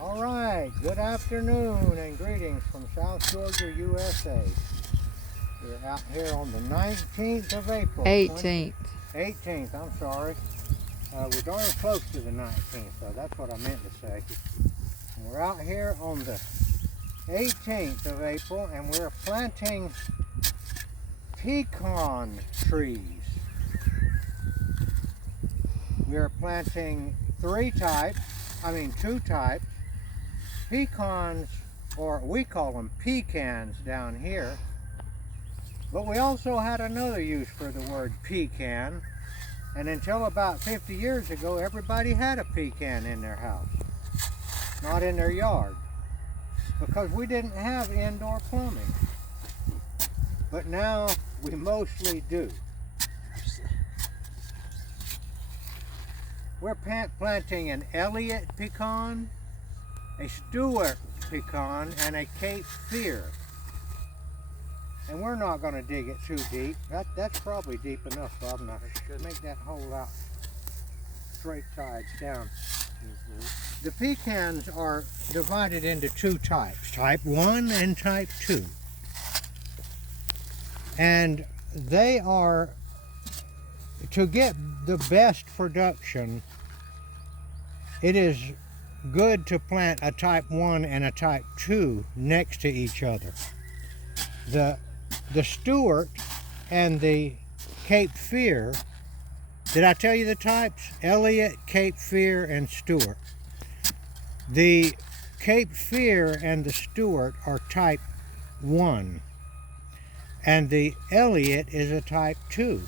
All right, good afternoon and greetings from South Georgia, USA. We're out here on the 19th of April. 18th. 18th, I'm sorry. We're darn close to the 19th, so that's what I meant to say. And we're out here on the 18th of April and we're planting pecan trees. We're planting two types. Pecans, or we call them pecans down here. But we also had another use for the word pecan. And until about 50 years ago, everybody had a pecan in their house. Not in their yard. Because we didn't have indoor plumbing. But now we mostly do. We're planting an Elliott pecan, a Stewart pecan, and a Cape Fear. And we're not going to dig it too deep. That's probably deep enough, Bob. Now, make that hole out straight sides down. The pecans are divided into two types, type 1 and type 2. And they are, to get the best production, it is good to plant a type 1 and a type 2 next to each other. The Stewart and the Cape Fear, did I tell you the types? Elliott, Cape Fear, and Stewart. The Cape Fear and the Stewart are type 1, and the Elliott is a type 2.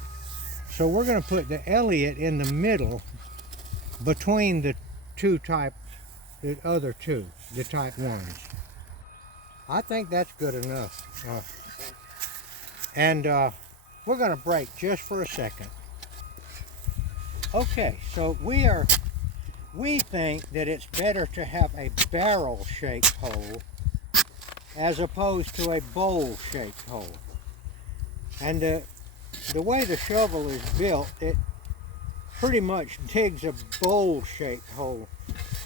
So we're going to put the Elliott in the middle between the the other two, the type 1s. I think that's good enough. We're going to break just for a second. Okay, so we think that it's better to have a barrel-shaped hole as opposed to a bowl-shaped hole. And the way the shovel is built, it pretty much digs a bowl-shaped hole.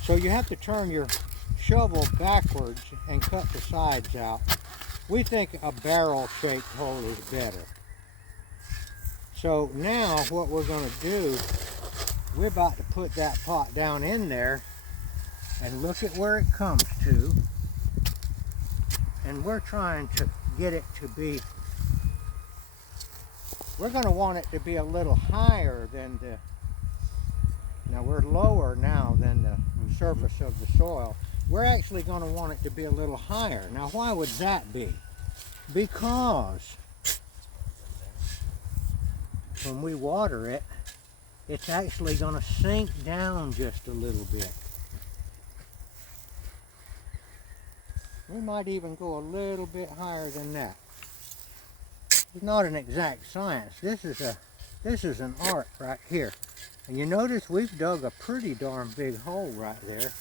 So you have to turn your shovel backwards and cut the sides out. We think a barrel-shaped hole is better. So now what we're going to do, we're about to put that pot down in there and look at where it comes to. And we're trying to get it to be, we're going to want it to be a little higher than now we're lower now than the surface of the soil. We're actually going to want it to be a little higher. Now why would that be? Because when we water it, it's actually going to sink down just a little bit. We might even go a little bit higher than that. It's not an exact science. This is an art right here. And you notice we've dug a pretty darn big hole right there.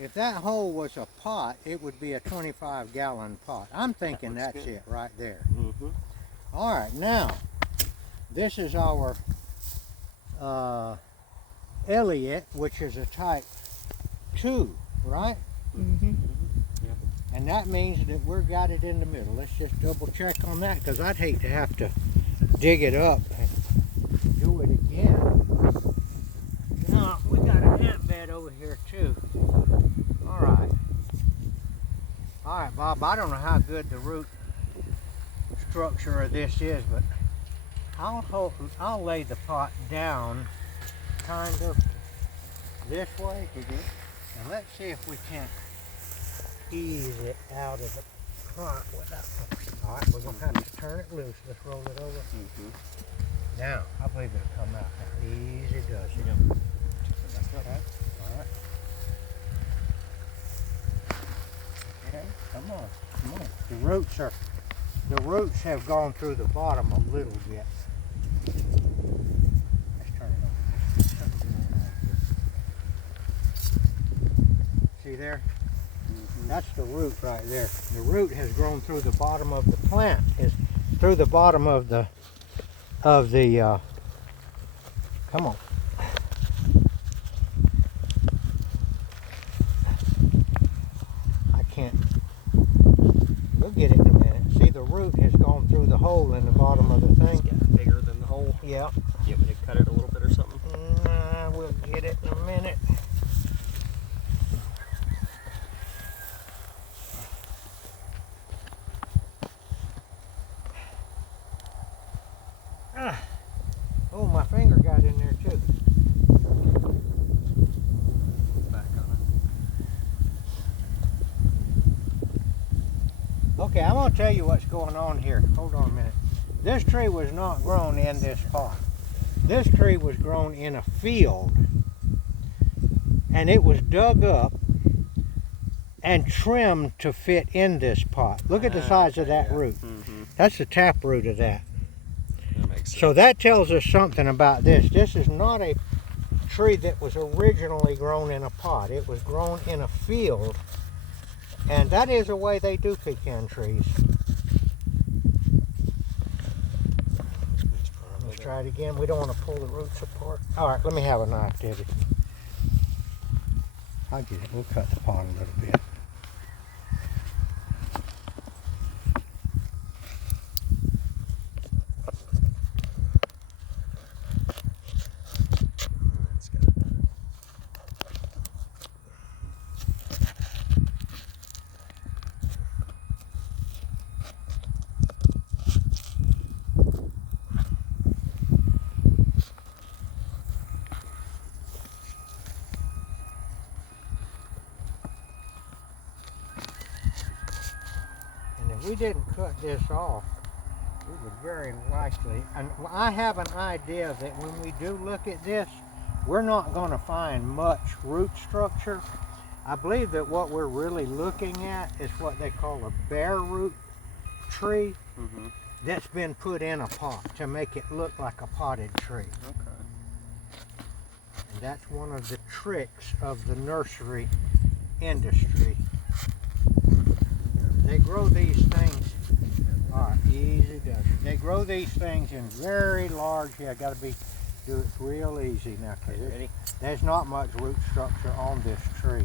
If that hole was a pot, it would be a 25-gallon pot. I'm thinking that's it right there. All right, now, this is our Elliott, which is a type 2, right? And that means that we've got it in the middle. Let's just double check on that, because I'd hate to have to dig it up and do it again. Now, we got an ant bed over here too. All right. All right, Bob, I don't know how good the root structure of this is, but I'll lay the pot down kind of this way. And let's see if we can ease it out of the pot without. All right, we're gonna have to turn it loose. Let's roll it over. Now, I believe it'll come out now. Easy does it. Okay. All right. Okay, come on. The roots have gone through the bottom a little bit. Let's turn it over. See there? That's the root right there. The root has grown through the bottom of the plant. It's through the bottom of the come on. root has gone through the hole in the bottom of the thing. It's got bigger than the hole. Yeah. You want me to cut it a little bit or something? Nah, we'll get it in a minute. Oh, my finger got in there too. Back on it. Okay, I'm going to tell you what's going on here. Hold on a minute. This tree was not grown in this pot. This tree was grown in a field, and it was dug up and trimmed to fit in this pot. Look at the size of that root. That's the tap root of that. That makes sense. So that tells us something about this. This is not a tree that was originally grown in a pot. It was grown in a field, and that is the way they do pecan trees. Let's try it again. We don't want to pull the roots apart. All right, let me have a knife, Debbie. I'll get it. We'll cut the pot a little bit. We didn't cut this off, we would very likely, and I have an idea that when we do look at this, we're not going to find much root structure. I believe that what we're really looking at is what they call a bare root tree that's been put in a pot to make it look like a potted tree. Okay. And that's one of the tricks of the nursery industry. They grow these things, all right, easy does it. They grow these things in very large, do it real easy now, because there's not much root structure on this tree.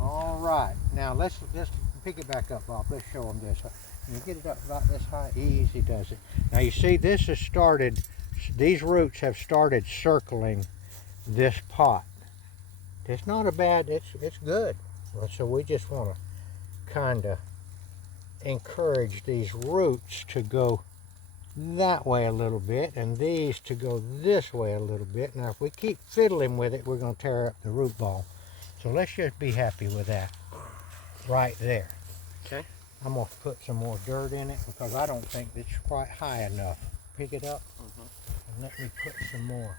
All right, now let's pick it back up, Bob. Let's show them this. Can you get it up about this high? Easy does it. Now you see this has started, these roots have started circling this pot. It's not a bad, it's good. So we just want to kind of encourage these roots to go that way a little bit and these to go this way a little bit. Now if we keep fiddling with it, we're going to tear up the root ball. So let's just be happy with that right there. Okay. I'm going to put some more dirt in it because I don't think it's quite high enough. Pick it up and let me put some more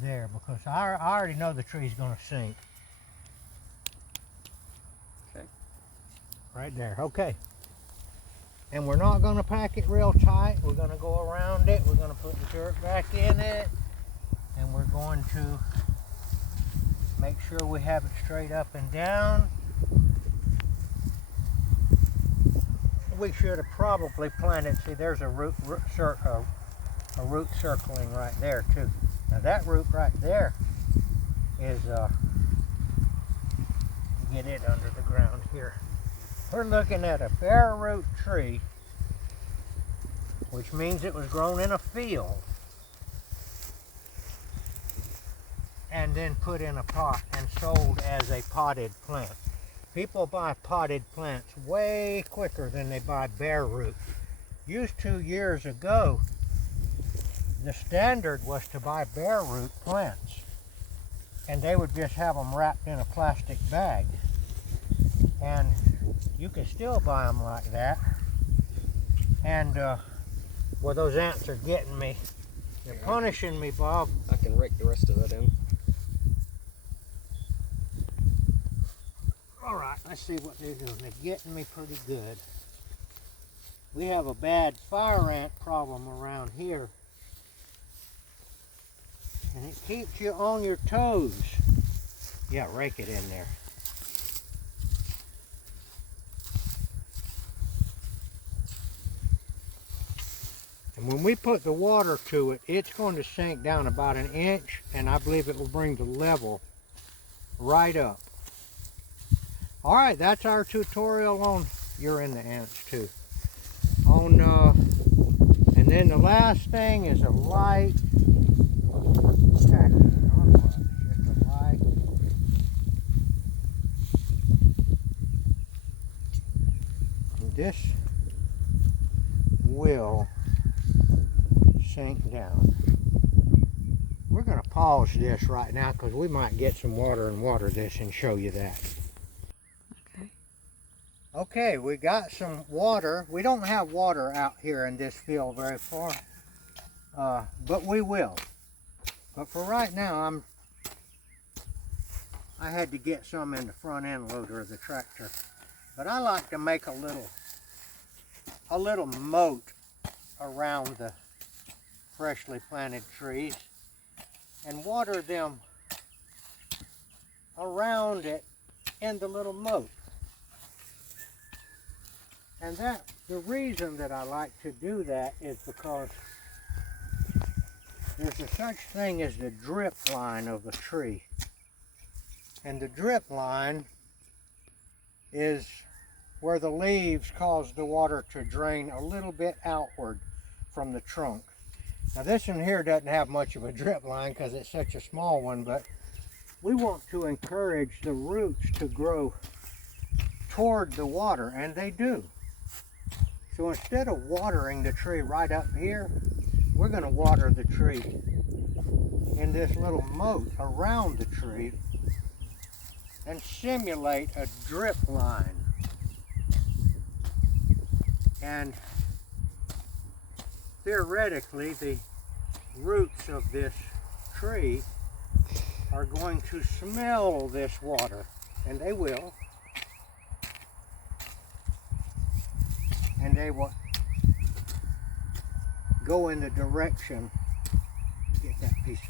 there, because I already know the tree's going to sink. Right there, okay. And we're not going to pack it real tight. We're going to go around it. We're going to put the dirt back in it. And we're going to make sure we have it straight up and down. We should have probably planted, see there's a root circling right there too. Now that root right there is, get it under the ground here. We're looking at a bare root tree, which means it was grown in a field and then put in a pot and sold as a potted plant. People buy potted plants way quicker than they buy bare root. Used to years ago, the standard was to buy bare root plants, and they would just have them wrapped in a plastic bag. And you can still buy them like that. And well, those ants are getting me. They're punishing me, Bob. I can rake the rest of that in. All right, let's see what they're doing. They're getting me pretty good. We have a bad fire ant problem around here. And it keeps you on your toes. Yeah, rake it in there. And when we put the water to it, it's going to sink down about 1 inch, and I believe it will bring the level right up. All right, that's our tutorial on, you're in the ants too. On, and then the last thing is a light, actually not much, just a light. This will sink down. We're going to pause this right now because we might get some water and water this and show you that. Okay. Okay, we got some water. We don't have water out here in this field very far, but we will. But for right now, I had to get some in the front end loader of the tractor. But I like to make a little moat around the freshly planted trees and water them around it in the little moat. And the reason that I like to do that is because there's a such thing as the drip line of a tree. And the drip line is where the leaves cause the water to drain a little bit outward from the trunk. Now this one here doesn't have much of a drip line because it's such a small one, but we want to encourage the roots to grow toward the water, and they do. So instead of watering the tree right up here, we're going to water the tree in this little moat around the tree and simulate a drip line. And theoretically, the roots of this tree are going to smell this water, and they will. And they will go in the direction, get that piece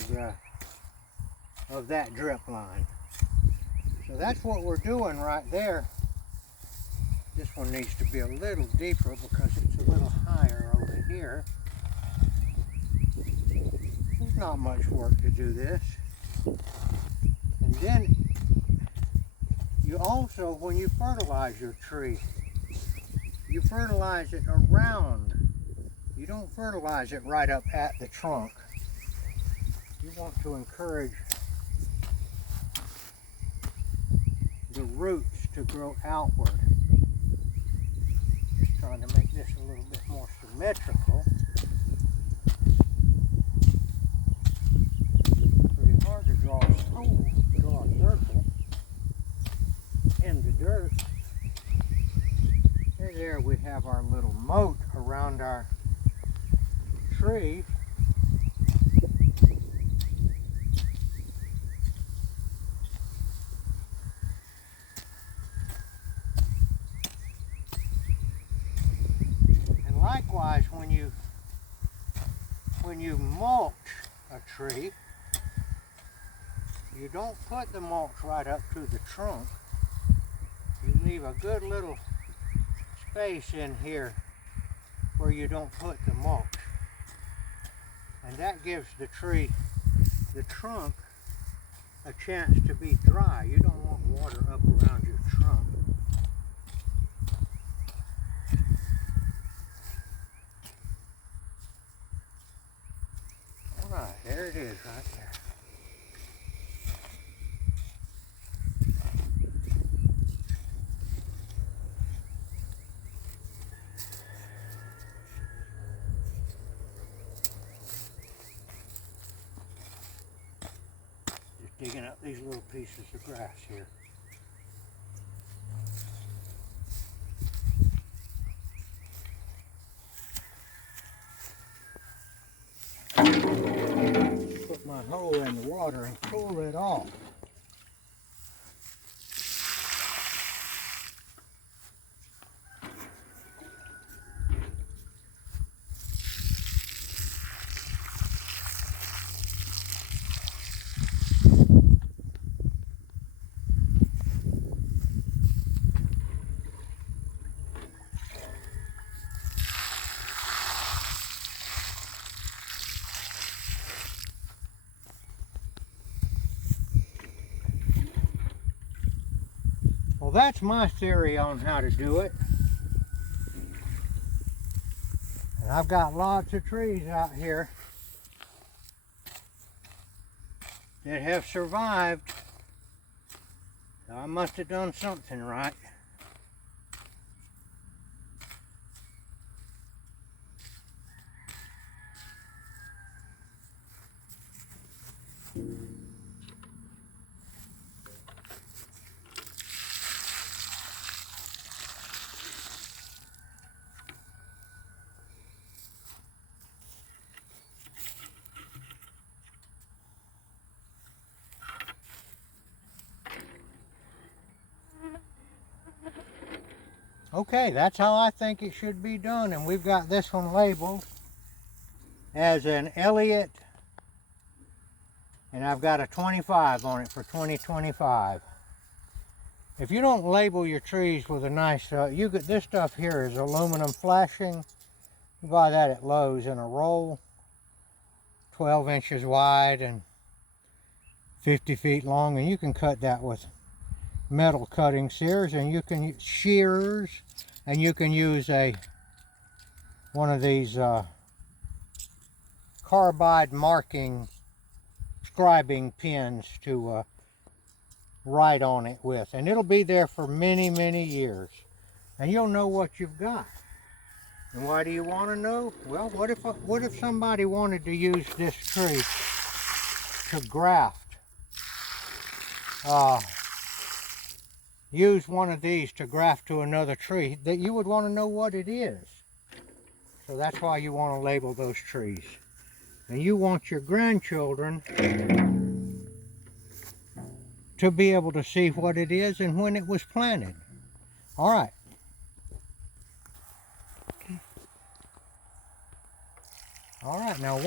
of that drip line. So that's what we're doing right there. This one needs to be a little deeper because it's a little higher over here. There's not much work to do this. And then you also, when you fertilize your tree, you fertilize it around. You don't fertilize it right up at the trunk. You want to encourage the roots to grow outward. Just trying to make this a little bit more symmetrical. Pretty hard to draw a circle in the dirt. And there we have our little moat around our tree. And likewise, when you mulch a tree, you don't put the mulch right up to the trunk. You leave a good little space in here where you don't put the mulch. And that gives the tree, the trunk, a chance to be dry. You don't want water up around your trunk. All right, there it is right there. Digging up these little pieces of grass here. Put my hoe in the water and cool it off. Well, that's my theory on how to do it. And I've got lots of trees out here that have survived. So I must have done something right. Okay, that's how I think it should be done. And we've got this one labeled as an Elliott, and I've got a 25 on it for 2025. If you don't label your trees with a nice, this stuff here is aluminum flashing. You buy that at Lowe's in a roll, 12 inches wide and 50 feet long, and you can cut that with metal cutting shears, and you can use one of these carbide marking scribing pens to write on it with, and it'll be there for many, many years, and you'll know what you've got. And why do you want to know? Well, what if somebody wanted to use this tree to graft? Use one of these to graft to another tree, that you would want to know what it is. So that's why you want to label those trees. And you want your grandchildren to be able to see what it is and when it was planted. All right. Okay. All right, now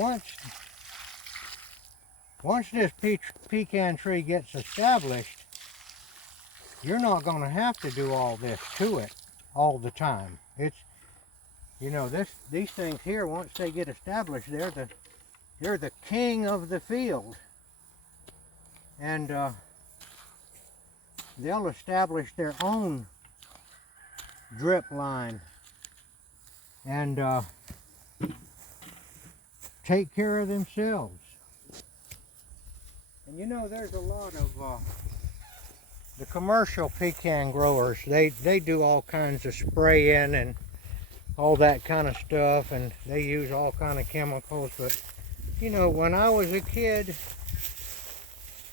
once this pecan tree gets established, you're not going to have to do all this to it all the time. It's, you know, these things here, once they get established, they're the king of the field. And they'll establish their own drip line and take care of themselves. And you know, there's a lot of the commercial pecan growers, they do all kinds of spraying and all that kind of stuff, and they use all kind of chemicals. But you know, when I was a kid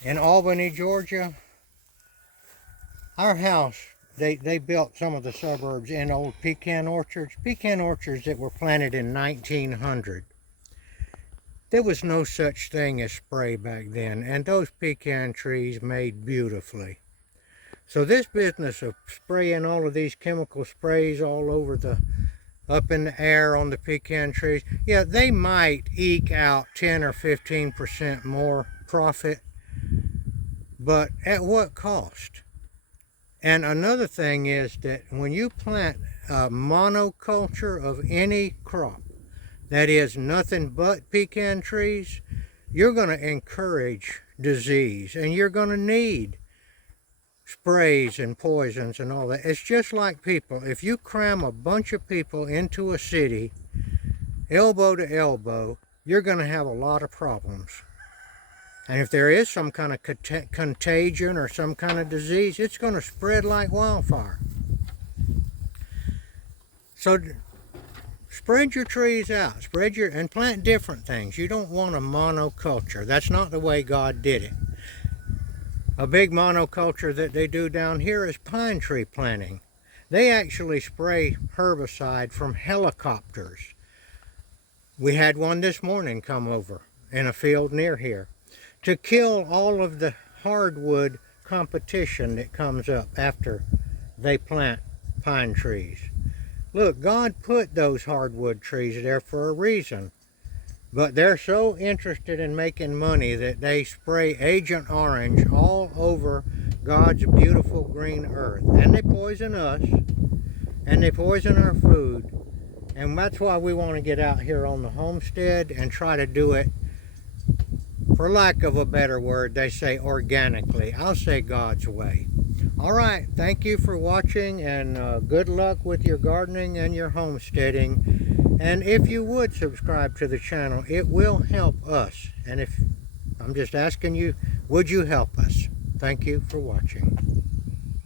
in Albany, Georgia, our house, they built some of the suburbs in old pecan orchards that were planted in 1900. There was no such thing as spray back then, and those pecan trees made beautifully. So this business of spraying all of these chemical sprays all over up in the air on the pecan trees, yeah, they might eke out 10 or 15% more profit, but at what cost? And another thing is that when you plant a monoculture of any crop, that is nothing but pecan trees, you're going to encourage disease, and you're going to need sprays and poisons and all that. It's just like people. If you cram a bunch of people into a city, elbow to elbow, you're going to have a lot of problems. And if there is some kind of contagion or some kind of disease, it's going to spread like wildfire. So spread your trees out, and plant different things. You don't want a monoculture. That's not the way God did it. A big monoculture that they do down here is pine tree planting. They actually spray herbicide from helicopters. We had one this morning come over in a field near here to kill all of the hardwood competition that comes up after they plant pine trees. Look, God put those hardwood trees there for a reason, but they're so interested in making money that they spray Agent Orange all over God's beautiful green earth. And they poison us, and they poison our food. And that's why we want to get out here on the homestead and try to do it, for lack of a better word, they say organically. I'll say God's way. All right, thank you for watching, and good luck with your gardening and your homesteading. And if you would subscribe to the channel, it will help us. And if I'm just asking you, would you help us? Thank you for watching.